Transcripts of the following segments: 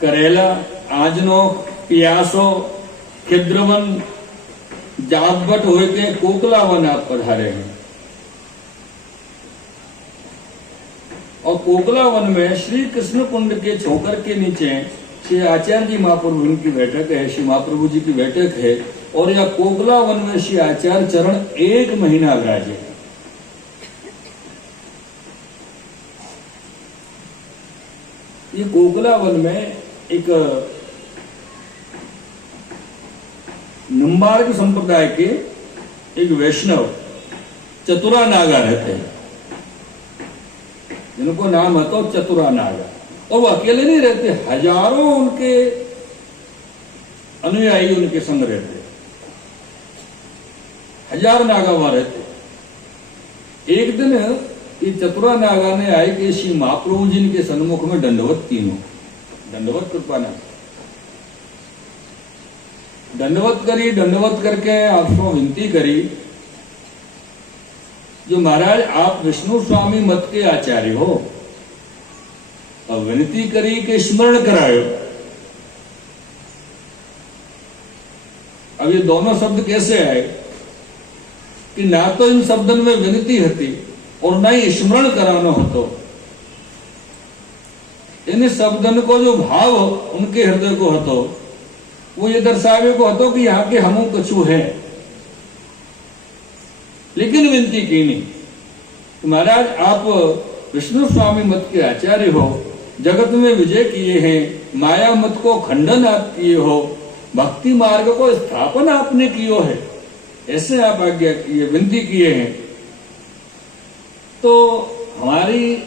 करेला, आजनो, पियासो, खिद्रवन, जातबट हुए के कोकला वन आप पधारे हैं। और कोकला वन में श्री कृष्ण कुंड के छोकर के नीचे श्री आचार्य जी महाप्रभु की बैठक है, श्री महाप्रभु जी की बैठक है। और यह कोकला वन में श्री आचार्य चरण 1 महीना विराजे। ये कोकला वन में एक निम्बार्क संप्रदाय के एक वैष्णव चतुरा नागा रहते हैं, जिनको नाम है तो चतुरा नागा। और वो अकेले नहीं रहते, हजारों उनके अनुयायी उनके संग रहते, हजार नागा वहां रहते। एक दिन ये चतुरा नागा ने आए कि श्री महाप्रभु जी के सन्मुख में दंडवत, तीनों दंडवत कृपाना दंडवत करी। दंडवत करके आपको विनती करी, जो महाराज आप विष्णु स्वामी मत के आचार्य हो, और विनती करी कि स्मरण करायो। अब ये दोनों शब्द कैसे आए कि ना तो इन शब्दन में विनती होती और ना ही स्मरण कराना होतो। इन शब्दन को जो भाव उनके हृदय को होतो, वो ये दर्शावे को होतो कि यहाँ के हमू कछु है, लेकिन विनती की नहीं। तो महाराज आप विष्णु स्वामी मत के आचार्य हो, जगत में विजय किए हैं, माया मत को खंडन आप किए हो, भक्ति मार्ग को स्थापन आपने कियो है, ऐसे आप आज्ञा किए, विनती किए हैं। तो हमारी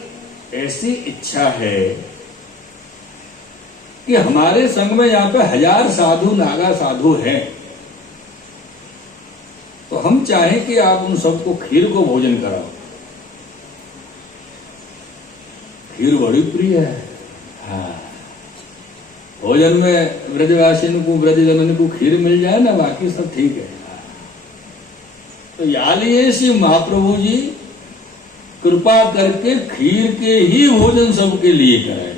ऐसी इच्छा है कि हमारे संग में यहाँ पे 1000 साधु नागा साधु हैं, तो हम चाहें कि आप उन सबको खीर को भोजन कराओ। खीर बड़ी प्रिय है। हाँ, भोजन में ब्रजवासियों को, ब्रजजनों को खीर मिल जाए ना, बाकी सब ठीक है। तो या लिए श्री महाप्रभु जी कृपा करके खीर के ही भोजन सबके लिए कराए।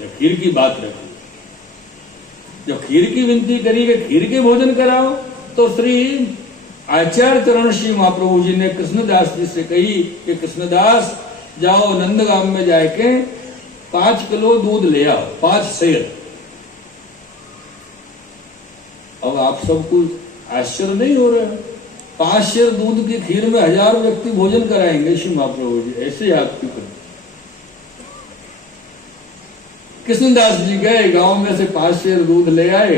जब खीर की बात रखी, जब खीर की विनती करी कि खीर के भोजन कराओ, तो श्री आचार्य चरण श्री महाप्रभु जी ने कृष्णदास जी से कही कि कृष्णदास जाओ नंदगाम में जाके 5 किलो दूध ले आओ, 5 सेर। अब आप सबको आश्चर्य नहीं हो रहा है, 5 सेर दूध की खीर में 1000 व्यक्ति भोजन कराएंगे श्री महाप्रभु जी, ऐसे आपकी कृपा। कृष्णदास जी गए गांव में से 5 सेर दूध ले आए।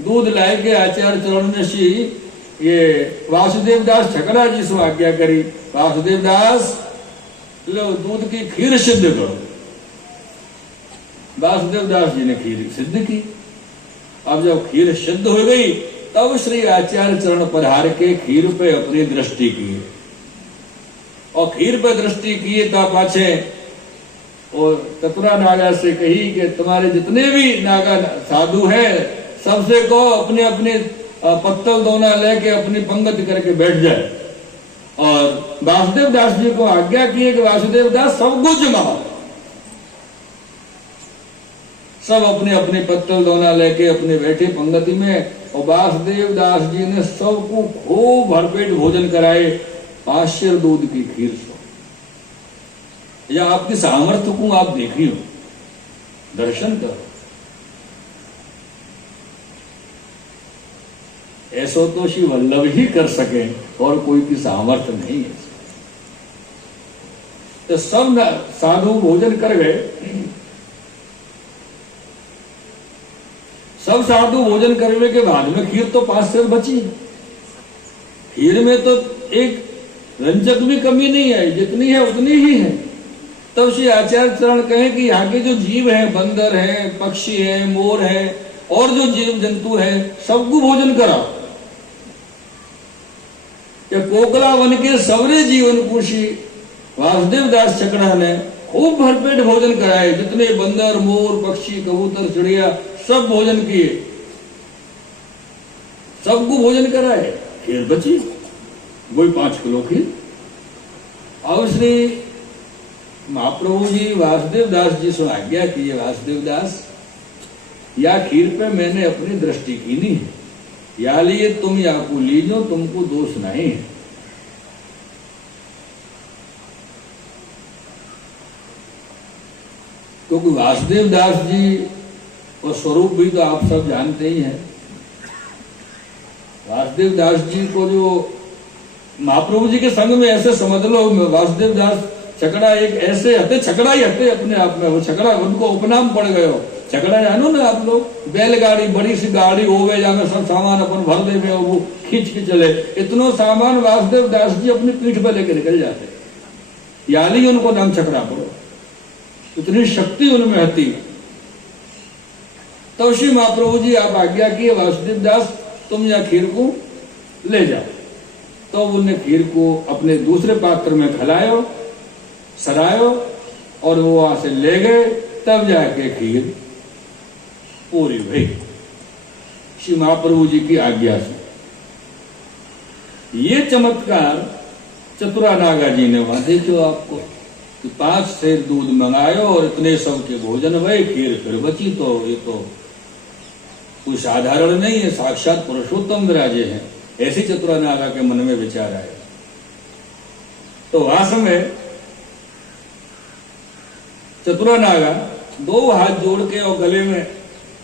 दूध लाए के आचार्य चरण में श्री ये वासुदेव दास छकरा जी से आज्ञा करी, वासुदेव दास लो दूध की खीर सिद्ध करो। वासुदेव दास जी ने खीर सिद्ध की। अब जब खीर सिद्ध हो गई, तब श्री आचार्य चरण पधार के खीर पे अपनी दृष्टि की, और खीर पे दृष्टि किए तब पाछे और चतुरा नागा से कही कि तुम्हारे जितने भी नागा साधु हैं, सबसे को अपने अपने पत्तल दोना लेके अपनी पंगत करके बैठ जाए। और वासुदेव दास जी को आज्ञा की कि वासुदेव दास सबको जमाओ, सब अपने अपने पत्तल दोना लेके अपने बैठे पंगति में। और वासुदेव दास जी ने सबको खूब भरपेट भोजन कराए, 5 सेर दूध की खीर से। या आपकी सामर्थ्य को आप देखियो, दर्शन करो। ऐसो तो श्री वल्लभ ही कर सके, और कोई की सामर्थ्य नहीं है। तो सब साधु भोजन कर गए, सब साधु भोजन करने के बाद में खीर तो 5 सेर बची। खीर में तो एक रंजक भी कमी नहीं है, जितनी है उतनी ही है। तब श्री आचार्य चरण कहे कि यहाँ के जो जीव हैं, बंदर हैं, पक्षी हैं, मोर हैं, और जो जीव जंतु हैं, सबको भोजन कराओ। या कोकला वन के सवरे जीवन को श्री वासुदेव दास छकड़ा ने खूब भरपेट भोजन कराए। जितने बंदर, मोर, पक्षी, कबूतर, चिड़िया, सब भोजन किए, सबको भोजन कराए। खीर बची, वही 5 किलो खीर। और श्री महाप्रभु जी वासुदेव दास जी से आज्ञा कीजिए, वासुदेव दास या खीर पे मैंने अपनी दृष्टि की नहीं है, या लिए तुम या को लीजो, तुमको दोष नहीं है। क्योंकि वासुदेव दास जी और स्वरूप भी तो आप सब जानते ही हैं। वासुदेव दास जी को जो महाप्रभु जी के संग में ऐसे समझ लो, वासुदेव दास छकड़ा एक ऐसे हते, छकड़ा ही हते अपने आप में, वो छकड़ा उनको उपनाम पड़ गयो। छकड़ा जानो ना आप लोग, बैलगाड़ी बड़ी सी गाड़ी होवे जामे सब सामान अपन भर देवे, वो खींच के चले, इतनो सामान वासुदेव दास जी अपनी पीठ पर लेकर निकल जाते, यानी उनको नाम छकड़ा पड़ो, इतनी शक्ति उनमें हती। तो श्री महाप्रभु जी आप आज्ञा किए वासुदेव दास तुम या खीर को ले जाओ। तो उन्हें खीर को अपने दूसरे पात्र में खिलायो, सरायो और वो वहां से ले गए, तब जाके खीर पूरी हुई श्री महाप्रभु जी की आज्ञा से। ये चमत्कार चतुरा नागा जी ने वहां देखो आपको कि 5 सेर दूध मंगायो और इतने सब के भोजन भय, खीर फिर बची। तो ये तो कोई साधारण नहीं है, साक्षात पुरुषोत्तम विराजे हैं, ऐसी चतुरा नागा के मन में विचार आए। तो वास में चतुरा नागा 2 हाथ जोड़ के और गले में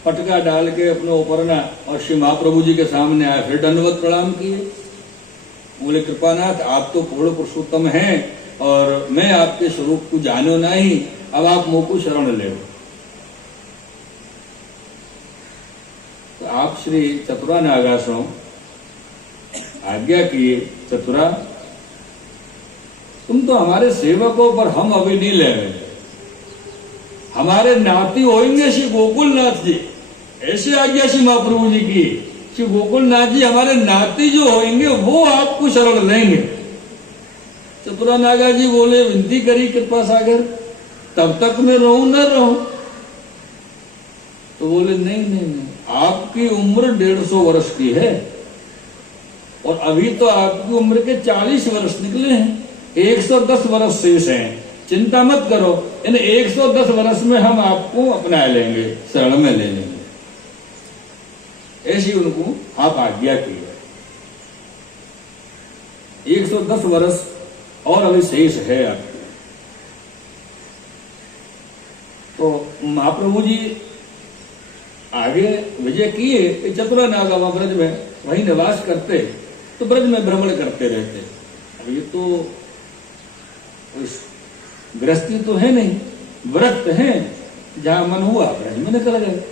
पटका डाल के अपने उपरना और श्री महाप्रभु जी के सामने आए, फिर दंडवत प्रणाम किए। बोले कृपानाथ आप तो पूर्ण पुरुषोत्तम हैं और मैं आपके स्वरूप को जानो नहीं, अब आप मुझ को शरण ले। तो आप श्री चतुरा नागा सो आज्ञा किए, चतुरा तुम तो हमारे सेवक हो, पर हम अभी नहीं ले रहे, हमारे नाती होंगे श्री गोकुलनाथ जी, ऐसी आज्ञा श्री महाप्रभु जी की। श्री गोकुलनाथ जी हमारे नाती जो होंगे वो आपको शरण लेंगे। चतुरा नागा जी बोले विनती करी कृपा सागर, तब तक मैं रहूं न रहूं। तो बोले नहीं नहीं नहीं, आपकी उम्र 150 वर्ष की है और अभी तो आपकी उम्र के 40 वर्ष निकले हैं, 110 वर्ष शेष हैं, चिंता मत करो, इन 110 वर्ष में हम आपको अपना लेंगे, शरण में ले लेंगे। ऐसी उनको आप आज्ञा की है। 110 वर्ष और अभी शेष है आपको। तो महाप्रभु जी आगे विजय किए, चतुरा नागा ब्रज में वही निवास करते, तो ब्रज में भ्रमण करते रहते। अब ये तो गृहस्थी तो है नहीं, व्रत है, जहां मन हुआ ब्रज में निकल गए,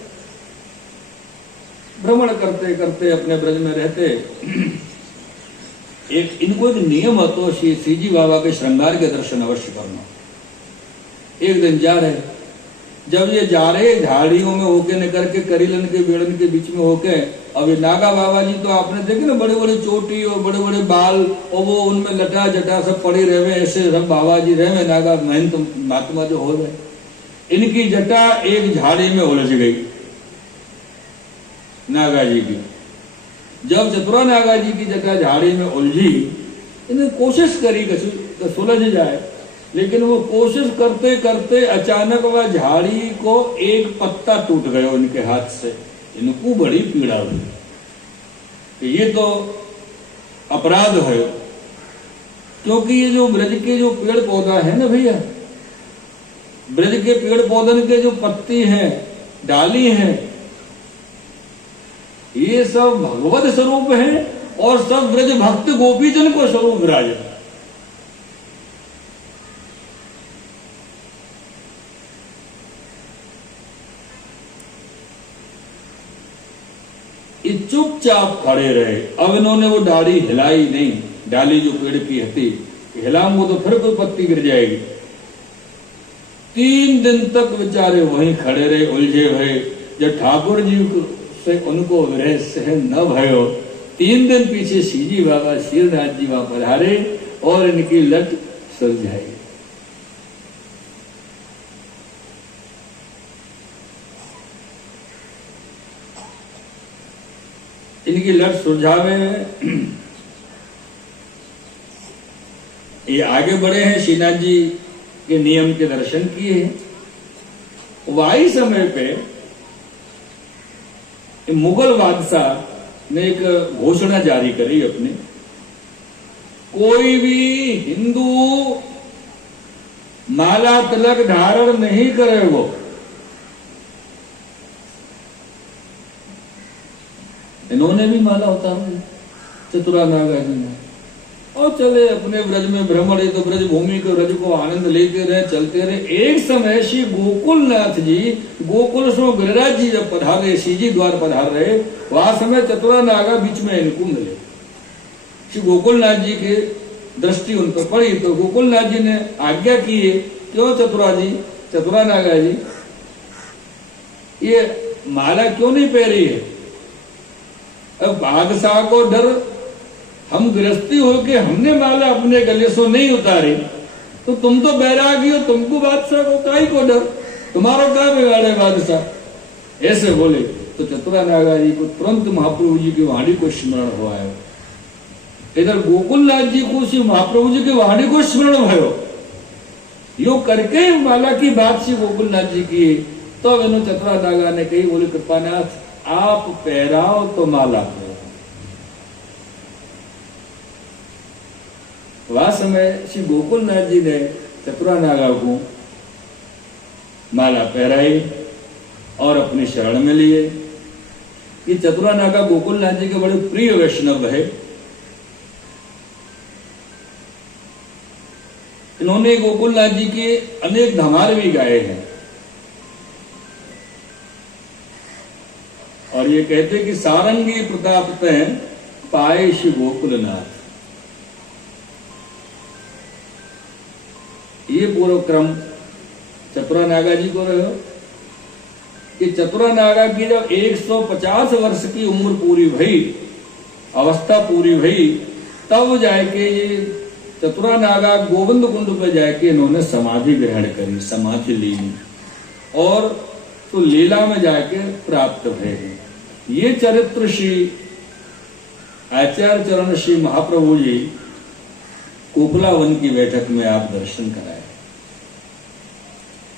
भ्रमण करते करते अपने ब्रज में रहते। एक इनको एक नियम है, तो श्री जी बाबा के श्रृंगार के दर्शन अवश्य करना। एक दिन जा रहे, जब ये जा रहे झाड़ियों में होके निकल के करीलन के बेड़न के बीच में होके, अब ये नागा बाबा जी तो आपने देखे ना, बड़े बड़े चोटी और बड़े बड़े बाल और वो उनमें लटा जटा सब पड़े रहे, ऐसे सब बाबा जी रहे, नागा महंत महात्मा जो हो गए। इनकी जटा एक झाड़ी में उलझ गई नागा जी की। जब चतुरा नागा जी की जटा झाड़ी में उलझी, इन्हें कोशिश करी कि सुलझ जाए, लेकिन वो कोशिश करते करते अचानक वह झाड़ी को एक पत्ता टूट गया उनके हाथ से। इनको बड़ी पीड़ा हुई कि ये तो अपराध है, क्योंकि ये जो ब्रज के जो पेड़ पौधा है ना भैया, ब्रज के पेड़ पौधन के जो पत्ती हैं, डाली हैं, ये सब भगवत स्वरूप है और सब ब्रज भक्त गोपीजन को स्वरूप विराज है। चुपचाप खड़े रहे। अब इन्होंने वो डाली हिलाई नहीं, डाली जो पेड़ की हती, हिलाऊंगा तो फिर कोई पत्ती गिर जाएगी। 3 दिन तक बेचारे वहीं खड़े रहे उलझे हुए। जब ठाकुर जी से उनको विरह सहन न भयो, 3 दिन पीछे सीजी बाबा श्रीनाथ जी वहां पधारे और इनकी लट सुलझाई। इनकी लट सुलझावे ये आगे बढ़े हैं। श्रीनाथ जी के नियम के दर्शन किए हैं। वही समय पे मुगल बादशाह ने एक घोषणा जारी करी अपने, कोई भी हिंदू माला तिलक धारण नहीं करे वो। इन्होंने भी माला उतार दी चतुरा नागा जी ने, और चले अपने ब्रज में भ्रमण, तो ब्रज भूमि को रज को आनंद लेते रहे, चलते रहे। एक समय श्री गोकुलनाथ जी, गोकुल से गिरिराज जी जब पधारे, सीजी द्वार पधार रहे, वहां समय चतुरा नागा बीच में इनको मिले। श्री गोकुलनाथ जी के दृष्टि उन पर पड़ी, तो गोकुलनाथ जी ने आज्ञा की है, क्यों चतुरा नागा जी ये माला क्यों नहीं पहरी है? अब बादशाह को डर, हम गृहस्थी होके हमने माला अपने गले से नहीं उतारी, तो तुम तो बैरागी हो, तुमको बादशाह को काई को डर, तुम्हारा क्या बिगाड़े बादशाह? ऐसे बोले तो चतुरा नागा जी को तुरंत महाप्रभु जी की वाणी को स्मरण हुआ है। इधर गोकुलनाथ जी को श्री महाप्रभु जी की वाणी को स्मरण भयो, यो करके माला की बात श्री गोकुलनाथ जी की। तो इन्हों चतुरा नागा ने कही, बोले कृपानाथ आप पहराओ तो माला पहराओ। वह समय श्री गोकुलनाथ जी ने चतुरा नागा को माला पहराई और अपनी शरण में लिए। ये चतुरा नागा गोकुलनाथ जी के बड़े प्रिय वैष्णव है। इन्होंने गोकुलनाथ जी के अनेक धमाल भी गाए हैं, और ये कहते कि सारंगी प्रताप तैं पाए श्री गोकुलनाथ। ये पूर्व क्रम चतुरा नागा जी को रहो कि चतुरा नागा की जब 150 वर्ष की उम्र पूरी भई, अवस्था पूरी भई, तब जाके ये चतुरा नागा गोविंद कुंड पे जाके इन्होंने समाधि ग्रहण करी, समाधि ली, और तो लीला में जाके प्राप्त भय। ये चरित्र श्री आचार्य चरण श्री महाप्रभु जी कोपलावन की बैठक में आप दर्शन कराए,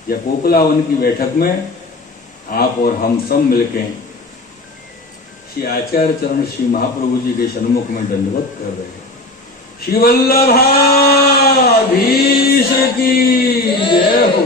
या कोपलावन की बैठक में आप और हम सब मिलके श्री आचार्य चरण श्री महाप्रभु जी के सन्मुख में दंडवत कर रहे हैं। श्री वल्लभाधीश की जय हो।